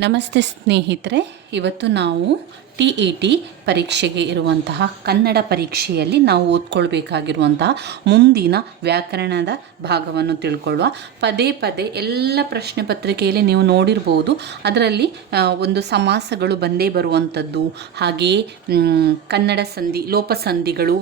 ನಮಸ್ತೆ ಸ್ನೇಹಿತರೆ, ಇವತ್ತು ನಾವು ಟಿ ಇ ಟಿ ಪರೀಕ್ಷೆಗೆ ಇರುವಂತಹ ಕನ್ನಡ ಪರೀಕ್ಷೆಯಲ್ಲಿ ನಾವು ಓದ್ಕೊಳ್ಬೇಕಾಗಿರುವಂತಹ ಮುಂದಿನ ವ್ಯಾಕರಣದ ಭಾಗವನ್ನು ತಿಳ್ಕೊಳ್ಳುವ. ಪದೇ ಪದೇ ಎಲ್ಲ ಪ್ರಶ್ನೆ ಪತ್ರಿಕೆಯಲ್ಲಿ ನೀವು ನೋಡಿರ್ಬೋದು, ಅದರಲ್ಲಿ ಒಂದು ಸಮಾಸಗಳು ಬಂದೇ ಬರುವಂಥದ್ದು. ಹಾಗೆಯೇ ಕನ್ನಡ ಸಂಧಿ, ಲೋಪಸಂಧಿಗಳು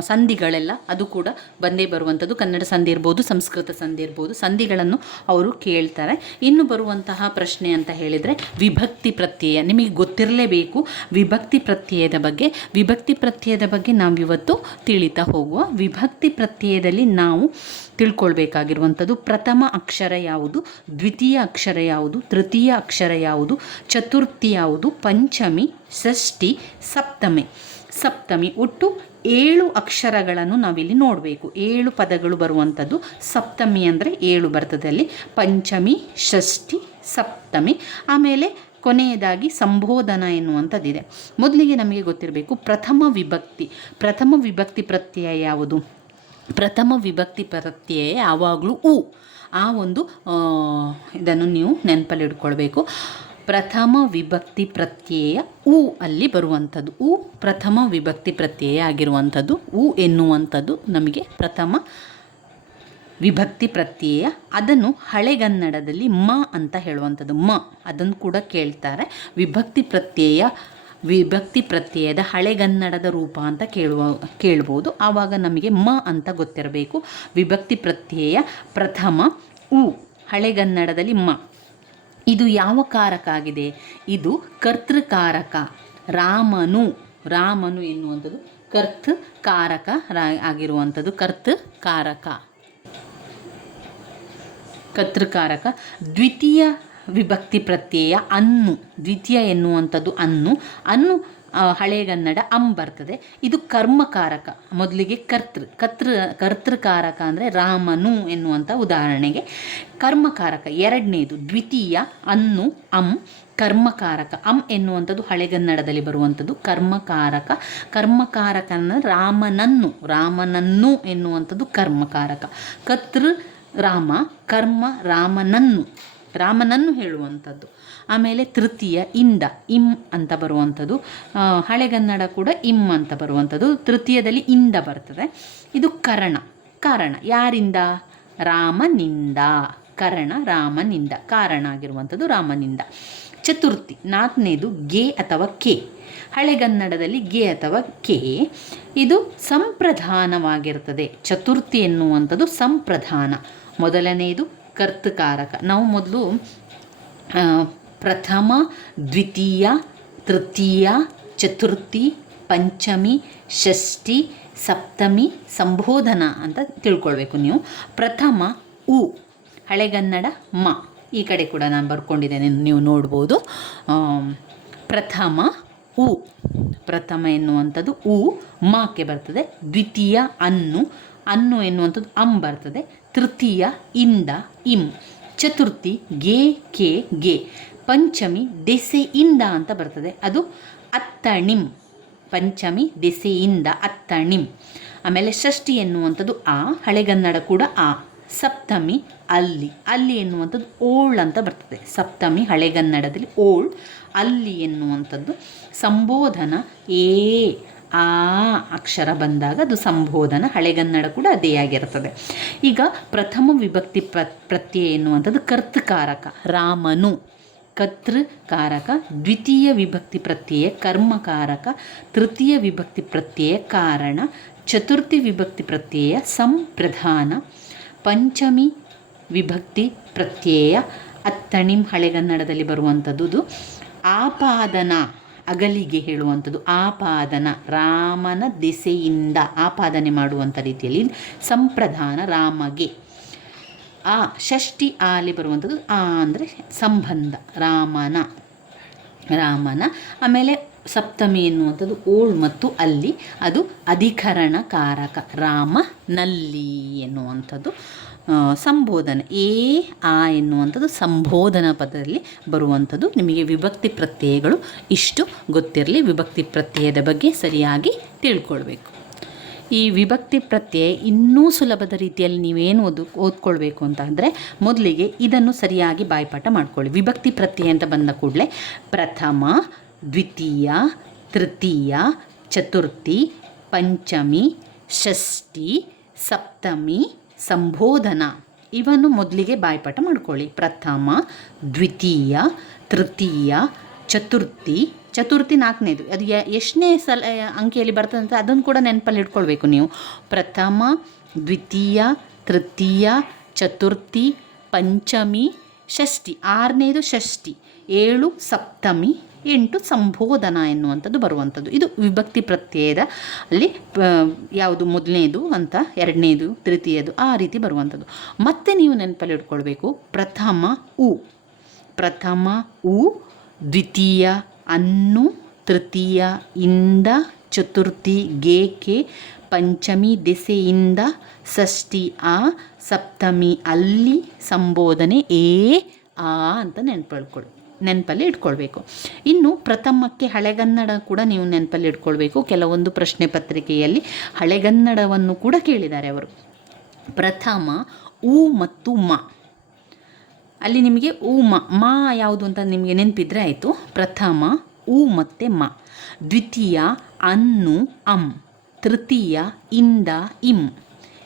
ಸಂಧಿಗಳೆಲ್ಲ ಅದು ಕೂಡ ಬಂದೇ ಬರುವಂಥದ್ದು. ಕನ್ನಡ ಸಂಧಿ ಇರ್ಬೋದು, ಸಂಸ್ಕೃತ ಸಂಧಿ ಇರ್ಬೋದು, ಸಂಧಿಗಳನ್ನು ಅವರು ಕೇಳ್ತಾರೆ. ಇನ್ನು ಬರುವಂತಹ ಪ್ರಶ್ನೆ ಅಂತ ಹೇಳಿದರೆ, ವಿಭಕ್ತಿ ಪ್ರತ್ಯಯ. ನಿಮಗೆ ಗೊತ್ತಿರಲೇಬೇಕು, ವಿಭಕ್ತಿ ಪ್ರತ್ಯಯದ ಬಗ್ಗೆ. ವಿಭಕ್ತಿ ಪ್ರತ್ಯಯದ ಬಗ್ಗೆ ನಾವು ಇವತ್ತು ತಿಳಿತಾ ಹೋಗುವ. ವಿಭಕ್ತಿ ಪ್ರತ್ಯಯದಲ್ಲಿ ನಾವು ತಿಳ್ಕೊಳ್ಬೇಕಾಗಿರುವಂಥದ್ದು, ಪ್ರಥಮ ಅಕ್ಷರ ಯಾವುದು, ದ್ವಿತೀಯ ಅಕ್ಷರ ಯಾವುದು, ತೃತೀಯ ಅಕ್ಷರ ಯಾವುದು, ಚತುರ್ಥಿ ಯಾವುದು, ಪಂಚಮಿ, ಷಷ್ಠಿ, ಸಪ್ತಮಿ. ಸಪ್ತಮಿ ಒಟ್ಟು ಏಳು ಅಕ್ಷರಗಳನ್ನು ನಾವಿಲ್ಲಿ ನೋಡಬೇಕು. ಏಳು ಪದಗಳು ಬರುವಂಥದ್ದು ಸಪ್ತಮಿ ಅಂದರೆ ಏಳು ಬರ್ತದೆ ಅಲ್ಲಿ. ಪಂಚಮಿ, ಷಷ್ಠಿ, ಸಪ್ತಮಿ. ಆಮೇಲೆ ಕೊನೆಯದಾಗಿ ಸಂಬೋಧನ ಎನ್ನುವಂಥದ್ದಿದೆ. ಮೊದಲಿಗೆ ನಮಗೆ ಗೊತ್ತಿರಬೇಕು ಪ್ರಥಮ ವಿಭಕ್ತಿ. ಪ್ರಥಮ ವಿಭಕ್ತಿ ಪ್ರತ್ಯಯ ಯಾವುದು? ಪ್ರಥಮ ವಿಭಕ್ತಿ ಪ್ರತ್ಯಯ ಯಾವಾಗಲೂ ಉ. ಆ ಒಂದು ಇದನ್ನು ನೀವು ನೆನಪಲ್ಲಿ ಇಟ್ಕೊಳ್ಬೇಕು. ಪ್ರಥಮ ವಿಭಕ್ತಿ ಪ್ರತ್ಯಯ ಉ ಅಲ್ಲಿ ಬರುವಂಥದ್ದು. ಉ ಪ್ರಥಮ ವಿಭಕ್ತಿ ಪ್ರತ್ಯಯ ಆಗಿರುವಂಥದ್ದು. ಉ ಎನ್ನುವಂಥದ್ದು ನಮಗೆ ಪ್ರಥಮ ವಿಭಕ್ತಿ ಪ್ರತ್ಯಯ. ಅದನ್ನು ಹಳೆಗನ್ನಡದಲ್ಲಿ ಮ ಅಂತ ಹೇಳುವಂಥದ್ದು. ಮ. ಅದನ್ನು ಕೂಡ ಕೇಳ್ತಾರೆ. ವಿಭಕ್ತಿ ಪ್ರತ್ಯಯ, ವಿಭಕ್ತಿ ಪ್ರತ್ಯಯದ ಹಳೆಗನ್ನಡದ ರೂಪ ಅಂತ ಕೇಳುವ, ಕೇಳ್ಬೋದು. ಆವಾಗ ನಮಗೆ ಮ ಅಂತ ಗೊತ್ತಿರಬೇಕು. ವಿಭಕ್ತಿ ಪ್ರತ್ಯಯ ಪ್ರಥಮ ಉ. ಹಳೆಗನ್ನಡದಲ್ಲಿ ಮ. ಇದು ಯಾವ ಕಾರಕ ಆಗಿದೆ ಇದು ಕರ್ತೃಕಾರಕ. ರಾಮನು ರಾಮನು ಎನ್ನುವಂಥದ್ದು ಕರ್ತ್ ಕಾರಕ ರಾ- ಆಗಿರುವಂಥದ್ದು. ಕರ್ತ್ ಕಾರಕ ಕರ್ತೃಕಾರಕ. ದ್ವಿತೀಯ ವಿಭಕ್ತಿ ಪ್ರತ್ಯಯ ಅನ್ನು, ದ್ವಿತೀಯ ಎನ್ನುವಂಥದ್ದು ಅನ್ನು. ಅನ್ನು ಹಳೆಗನ್ನಡ ಅಂ ಬರ್ತದೆ. ಇದು ಕರ್ಮಕಾರಕ. ಮೊದಲಿಗೆ ಕರ್ತೃ. ಕರ್ತೃ ಕರ್ತೃಕಾರಕ ಅಂದರೆ ರಾಮನು ಎನ್ನುವಂಥ ಉದಾಹರಣೆಗೆ. ಕರ್ಮಕಾರಕ ಎರಡನೇದು ದ್ವಿತೀಯ ಅನ್ನು ಅಂ, ಕರ್ಮಕಾರಕ. ಅಂ ಎನ್ನುವಂಥದ್ದು ಹಳೆಗನ್ನಡದಲ್ಲಿ ಬರುವಂಥದ್ದು ಕರ್ಮಕಾರಕ. ಕರ್ಮಕಾರಕನ ರಾಮನನ್ನು ರಾಮನನ್ನು ಎನ್ನುವಂಥದ್ದು ಕರ್ಮಕಾರಕ. ಕರ್ತೃ ರಾಮ, ಕರ್ಮ, ರಾಮನನ್ನು. ರಾಮನನ್ನು ಹೇಳುವಂಥದ್ದು. ಆಮೇಲೆ ತೃತೀಯ ಇಂದ, ಇಂ ಅಂತ ಬರುವಂಥದ್ದು. ಹಳೆಗನ್ನಡ ಕೂಡ ಇಂ ಅಂತ ಬರುವಂಥದ್ದು. ತೃತೀಯದಲ್ಲಿ ಇಂದ ಬರ್ತದೆ. ಇದು ಕರಣ. ಕಾರಣ ಯಾರಿಂದ? ರಾಮನಿಂದ. ಕರಣ ರಾಮನಿಂದ. ಕಾರಣ ಆಗಿರುವಂಥದ್ದು ರಾಮನಿಂದ. ಚತುರ್ಥಿ, ನಾಲ್ಕನೇದು ಗೆ ಅಥವಾ ಕೆ. ಹಳೆಗನ್ನಡದಲ್ಲಿ ಗೆ ಅಥವಾ ಕೆ. ಇದು ಸಂಪ್ರಧಾನವಾಗಿರ್ತದೆ. ಚತುರ್ಥಿ ಎನ್ನುವಂಥದ್ದು ಸಂಪ್ರಧಾನ. ಮೊದಲನೆಯದು ಕರ್ತಕಾರಕ. ನಾವು ಮೊದಲು ಪ್ರಥಮ, ದ್ವಿತೀಯ, ತೃತೀಯ, ಚತುರ್ಥಿ, ಪಂಚಮಿ, ಷಷ್ಠಿ, ಸಪ್ತಮಿ, ಸಂಬೋಧನ ಅಂತ ತಿಳ್ಕೊಳ್ಬೇಕು ನೀವು. ಪ್ರಥಮ ಉ, ಹಳೆಗನ್ನಡ ಮ ಈ ಕಡೆ ಕೂಡ ನಾನು ಬರ್ಕೊಂಡಿದ್ದೇನೆ ನೀವು ನೋಡ್ಬೋದು. ಪ್ರಥಮ ಉ, ಪ್ರಥಮ ಎನ್ನುವಂಥದ್ದು ಉ, ಮಕ್ಕೆ ಬರ್ತದೆ. ದ್ವಿತೀಯ ಅನ್ನು ಅನ್ನು ಎನ್ನುವಂಥದ್ದು ಅಂ ಬರ್ತದೆ. ತೃತೀಯ ಇಂದ ಇಂ, ಚತುರ್ಥಿ ಗೆ, ಕೆ, ಗೆ. ಪಂಚಮಿ ದೆಸೆಯಿಂದ ಅಂತ ಬರ್ತದೆ. ಅದು ಅತ್ತಣಿಂ. ಪಂಚಮಿ ದೆಸೆಯಿಂದ ಅತ್ತಣಿಂ. ಆಮೇಲೆ ಷಷ್ಠಿ ಎನ್ನುವಂಥದ್ದು ಆ ಹಳೆಗನ್ನಡ ಕೂಡ ಆ. ಸಪ್ತಮಿ ಅಲ್ಲಿ ಅಲ್ಲಿ ಎನ್ನುವಂಥದ್ದು ಓಳ್ ಅಂತ ಬರ್ತದೆ. ಸಪ್ತಮಿ ಹಳೆಗನ್ನಡದಲ್ಲಿ ಓಳ್, ಅಲ್ಲಿ ಎನ್ನುವಂಥದ್ದು ಸಂಬೋಧನ ಏ ಆ ಅಕ್ಷರ ಬಂದಾಗ ಅದು ಸಂಬೋಧನ, ಹಳೆಗನ್ನಡ ಕೂಡ ಅದೇ ಆಗಿರ್ತದೆ. ಈಗ ಪ್ರಥಮ ವಿಭಕ್ತಿ ಪ್ರ, ಪ್ರತ್ಯಯ ಎನ್ನುವಂಥದ್ದು ಕರ್ತಕಾರಕ, ರಾಮನು. ಕರ್ತೃಕಾರಕ, ದ್ವಿತೀಯ ವಿಭಕ್ತಿ ಪ್ರತ್ಯಯ, ಕರ್ಮಕಾರಕ, ತೃತೀಯ ವಿಭಕ್ತಿ ಪ್ರತ್ಯಯ, ಕಾರಣ, ಚತುರ್ಥಿ ವಿಭಕ್ತಿ ಪ್ರತ್ಯಯ, ಸಂಪ್ರಧಾನ, ಪಂಚಮಿ ವಿಭಕ್ತಿ ಪ್ರತ್ಯಯ, ಅತ್ತಣಿಂ ಹಳೆಗನ್ನಡದಲ್ಲಿ ಬರುವಂಥದ್ದು ಆಪಾದನಾ ಆಪಾದನ. ಅಗಲಿಗೆ ಹೇಳುವಂಥದ್ದು ಆಪಾದನ, ರಾಮನ ದೆಸೆಯಿಂದ ಆಪಾದನೆ ಮಾಡುವಂಥ ರೀತಿಯಲ್ಲಿ ಸಂಪ್ರಧಾನ ರಾಮಗೆ. ಆ ಷಷ್ಠಿ ಆಲಿ ಬರುವಂಥದ್ದು ಆ ಅಂದರೆ ಸಂಬಂಧ, ರಾಮನ ರಾಮನ. ಆಮೇಲೆ ಸಪ್ತಮಿ ಎನ್ನುವಂಥದ್ದು ಓಳ್ ಮತ್ತು ಅಲ್ಲಿ ಅದು ಅಧಿಕರಣಕಾರಕ, ರಾಮನಲ್ಲಿ ರಾಮ ನಲ್ಲಿ ಎನ್ನುವಂಥದ್ದು. ಸಂಬೋಧನೆ. ಏ ಆ ಎನ್ನುವಂಥದ್ದು ಸಂಬೋಧನ ಪದದಲ್ಲಿ ಬರುವಂಥದ್ದು. ನಿಮಗೆ ವಿಭಕ್ತಿ ಪ್ರತ್ಯಯಗಳು ಇಷ್ಟು ಗೊತ್ತಿರಲಿ. ವಿಭಕ್ತಿ ಪ್ರತ್ಯಯದ ಬಗ್ಗೆ ಸರಿಯಾಗಿ ತಿಳ್ಕೊಳ್ಬೇಕು. ಈ ವಿಭಕ್ತಿ ಪ್ರತ್ಯಯ ಇನ್ನೂ ಸುಲಭದ ರೀತಿಯಲ್ಲಿ ನೀವೇನು ಓದು, ಓದ್ಕೊಳ್ಬೇಕು ಅಂತ ಅಂದರೆ ಮೊದಲಿಗೆ ಇದನ್ನು ಸರಿಯಾಗಿ ಬಾಯ್ಪಾಠ ಮಾಡ್ಕೊಳ್ಳಿ. ವಿಭಕ್ತಿ ಪ್ರತ್ಯಯ ಅಂತ ಬಂದ ಕೂಡಲೇ ಪ್ರಥಮ, ದ್ವಿತೀಯ, ತೃತೀಯ, ಚತುರ್ಥಿ, ಪಂಚಮಿ, ಷಷ್ಠಿ, ಸಪ್ತಮಿ ಸಂಬೋಧನ. ಇವನ್ನು ಮೊದಲಿಗೆ ಬಾಯ್ಪಾಠ ಮಾಡ್ಕೊಳ್ಳಿ. ಪ್ರಥಮ, ದ್ವಿತೀಯ, ತೃತೀಯ, ಚತುರ್ಥಿ. ಚತುರ್ಥಿ ನಾಲ್ಕನೇದು. ಅದು ಎಷ್ಟನೇ ಸಲ ಅಂಕಿಯಲ್ಲಿ ಬರ್ತದಂತ ಅದನ್ನು ಕೂಡ ನೆನಪಲ್ಲಿ ಇಟ್ಕೊಳ್ಬೇಕು ನೀವು. ಪ್ರಥಮ, ದ್ವಿತೀಯ, ತೃತೀಯ, ಚತುರ್ಥಿ, ಪಂಚಮಿ, ಷಷ್ಠಿ. ಆರನೇದು ಷಷ್ಠಿ. ಏಳು, ಸಪ್ತಮಿ ಎಂಟು ಸಂಬೋಧನ ಎನ್ನುವಂಥದ್ದು ಬರುವಂಥದ್ದು. ಇದು ವಿಭಕ್ತಿ ಪ್ರತ್ಯಯದ ಅಲ್ಲಿ ಯಾವುದು ಮೊದಲನೇದು ಅಂತ ಎರಡನೇದು ತೃತೀಯದು ಆ ರೀತಿ ಬರುವಂಥದ್ದು. ಮತ್ತೆ ನೀವು ನೆನಪಲ್ಲಿ ಇಟ್ಕೊಳ್ಬೇಕು, ಪ್ರಥಮ ಉ. ಪ್ರಥಮ ಉ, ದ್ವಿತೀಯ ಅನ್ನು, ತೃತೀಯ ಇಂದ, ಚತುರ್ಥಿ ಗೇಕೆ, ಪಂಚಮಿ ದೆಸೆಯಿಂದ, ಷಷ್ಠಿ ಆ, ಸಪ್ತಮಿ ಅಲ್ಲಿ, ಸಂಬೋಧನೆ ಏ ಆ ಅಂತ ನೆನಪಳ್ಕೊಳ್ಳಿ ನೆನಪಲ್ಲಿ ಇಟ್ಕೊಳ್ಬೇಕು. ಇನ್ನು ಪ್ರಥಮಕ್ಕೆ ಹಳೆಗನ್ನಡ ಕೂಡ ನೀವು ನೆನಪಲ್ಲಿ ಇಟ್ಕೊಳ್ಬೇಕು. ಕೆಲವೊಂದು ಪ್ರಶ್ನೆ ಪತ್ರಿಕೆಯಲ್ಲಿ ಹಳೆಗನ್ನಡವನ್ನು ಕೂಡ ಕೇಳಿದ್ದಾರೆ ಅವರು. ಪ್ರಥಮ ಉ ಮತ್ತು ಮ. ಅಲ್ಲಿ ನಿಮಗೆ ಊ, ಮ, ಮಾ ಯಾವುದು ಅಂತ ನಿಮಗೆ ನೆನಪಿದ್ರೆ ಆಯಿತು. ಪ್ರಥಮ ಉ ಮತ್ತು ಮ. ದ್ವಿತೀಯ ಅನ್ನು ಅಂ. ತೃತೀಯ ಇಂದ ಇಂ.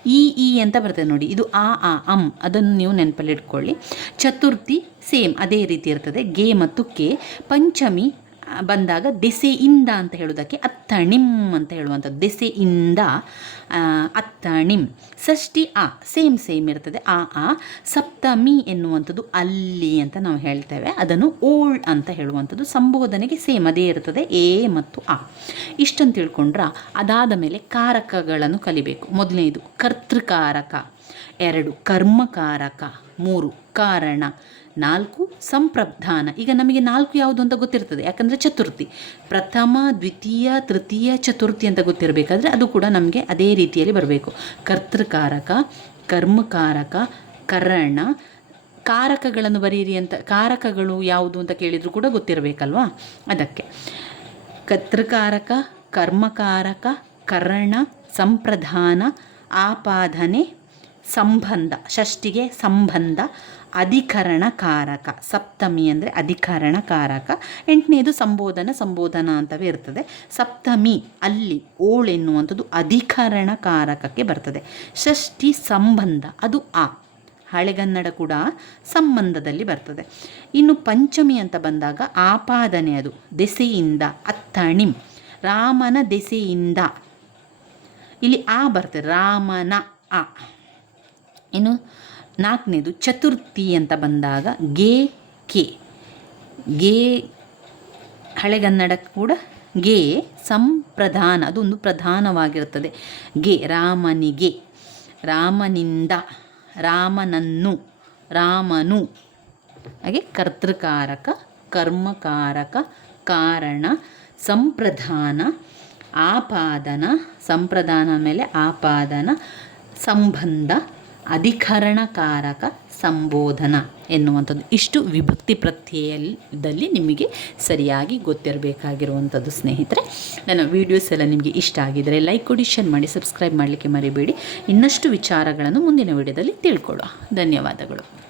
ಈ ಈ ಅಂತ ಬರ್ತದೆ ನೋಡಿ. ಇದು ಆ ಆ, ಅಂ, ಅದನ್ನು ನೀವು ನೆನಪಲ್ಲಿ ಇಟ್ಕೊಳ್ಳಿ. ಚತುರ್ಥಿ, ಸೇಮ್, ಅದೇ ರೀತಿ ಇರ್ತದೆ. ಗೆ ಮತ್ತು ಕೆ. ಪಂಚಮಿ ಬಂದಾಗ ದೆಸೆಯಿಂದ ಅಂತ ಹೇಳೋದಕ್ಕೆ ಅತ್ತಣಿಂ ಅಂತ ಹೇಳುವಂಥದ್ದು. ಇಂದ ಅತ್ತಣಿಂ. ಷಷ್ಠಿ ಆ, ಸೇಮ್ ಸೇಮ್ ಇರ್ತದೆ. ಆ ಆ, ಸಪ್ತಮಿ ಎನ್ನುವಂಥದ್ದು ಅಲ್ಲಿ ಅಂತ ನಾವು ಹೇಳ್ತೇವೆ. ಅದನ್ನು ಓಲ್ಡ್ ಅಂತ ಹೇಳುವಂಥದ್ದು. ಸಂಬೋಧನೆಗೆ ಸೇಮ್ ಅದೇ ಇರ್ತದೆ. ಎ ಮತ್ತು ಆ. ಇಷ್ಟಂತ ತಿಳ್ಕೊಂಡ್ರ ಅದಾದ ಮೇಲೆ ಕಾರಕಗಳನ್ನು ಕಲಿಬೇಕು. ಮೊದಲನೇದು ಕರ್ತೃಕಾರಕ, ಎರಡು ಕರ್ಮಕಾರಕ, ಮೂರು ಕಾರಣ ನಾಲ್ಕು ಸಂಪ್ರಧಾನ. ಈಗ ನಮಗೆ ನಾಲ್ಕು ಯಾವುದು ಅಂತ ಗೊತ್ತಿರ್ತದೆ. ಯಾಕಂದರೆ ಚತುರ್ಥಿ. ಪ್ರಥಮ, ದ್ವಿತೀಯ, ತೃತೀಯ, ಚತುರ್ಥಿ ಅಂತ ಗೊತ್ತಿರಬೇಕಾದ್ರೆ ಅದು ಕೂಡ ನಮಗೆ ಅದೇ ರೀತಿಯಲ್ಲಿ ಬರಬೇಕು. ಕರ್ತೃಕಾರಕ, ಕರ್ಮಕಾರಕ, ಕರಣ. ಕಾರಕಗಳನ್ನು ಬರೀರಿ ಅಂತ, ಕಾರಕಗಳು ಯಾವುದು ಅಂತ ಕೇಳಿದರೂ ಕೂಡ ಗೊತ್ತಿರಬೇಕಲ್ವಾ? ಅದಕ್ಕೆ. ಕರ್ತೃಕಾರಕ, ಕರ್ಮಕಾರಕ, ಕರಣ, ಸಂಪ್ರಧಾನ ಆಪಾದನೆ ಸಂಬಂಧ, ಷಷ್ಠಿಗೆ ಸಂಬಂಧ ಅಧಿಕರಣ ಕಾರಕ ಸಪ್ತಮಿ ಅಂದರೆ ಅಧಿಕರಣ ಕಾರಕ ಎಂಟನೇದು ಸಂಬೋಧನ ಸಂಬೋಧನ ಅಂತವೇ ಇರ್ತದೆ. ಸಪ್ತಮಿ ಅಲ್ಲಿ ಓಳ್ ಎನ್ನುವಂಥದ್ದು ಅಧಿಕರಣ ಕಾರಕಕ್ಕೆ ಬರ್ತದೆ. ಷಷ್ಠಿ ಸಂಬಂಧ, ಅದು ಆ ಹಳೆಗನ್ನಡ ಕೂಡ ಸಂಬಂಧದಲ್ಲಿ ಬರ್ತದೆ. ಇನ್ನು ಪಂಚಮಿ ಅಂತ ಬಂದಾಗ ಆಪಾದನೆ ಅದು, ದೆಸೆಯಿಂದ ಅತ್ತಣಿಂ ರಾಮನ ದೆಸೆಯಿಂದ. ಇಲ್ಲಿ ಆ ಬರ್ತದೆ, ರಾಮನ ಆ. ಇನ್ನು ನಾಲ್ಕನೇದು ಚತುರ್ಥಿ ಅಂತ ಬಂದಾಗ ಗೆ, ಕೆ. ಗೆ ಹಳೆಗನ್ನಡ ಕೂಡ ಗೆ, ಸಂಪ್ರಧಾನ, ಅದೊಂದು ಪ್ರಧಾನವಾಗಿರುತ್ತದೆ. ಗೆ, ರಾಮನಿಗೆ. ರಾಮನಿಂದ ರಾಮನನ್ನು, ರಾಮನು. ಹಾಗೆ ಕರ್ತೃಕಾರಕ, ಕರ್ಮಕಾರಕ, ಕಾರಣ, ಸಂಪ್ರಧಾನ, ಆಪಾದನ ಸಂಪ್ರದಾನ ಮೇಲೆ ಆಪಾದನ, ಸಂಬಂಧ ಅಧಿಕರಣಕಾರಕ ಸಂಬೋಧನ ಎನ್ನುವಂಥದ್ದು. ಇಷ್ಟು ವಿಭಕ್ತಿ ಪ್ರತ್ಯಯದಲ್ಲಿ ನಿಮಗೆ ಸರಿಯಾಗಿ ಗೊತ್ತಿರಬೇಕಾಗಿರುವಂಥದ್ದು ಸ್ನೇಹಿತರೆ. ನನ್ನ ವೀಡಿಯೋಸ್ ಎಲ್ಲ ನಿಮಗೆ ಇಷ್ಟ ಆಗಿದರೆ ಲೈಕ್ ಕೊಡಿ ಶೇರ್ ಮಾಡಿ ಸಬ್ಸ್ಕ್ರೈಬ್ ಮಾಡಲಿಕ್ಕೆ ಮರಿಬೇಡಿ. ಇನ್ನಷ್ಟು ವಿಚಾರಗಳನ್ನು ಮುಂದಿನ ವಿಡಿಯೋದಲ್ಲಿ ತಿಳ್ಕೊಳ್ಳುವ. ಧನ್ಯವಾದಗಳು.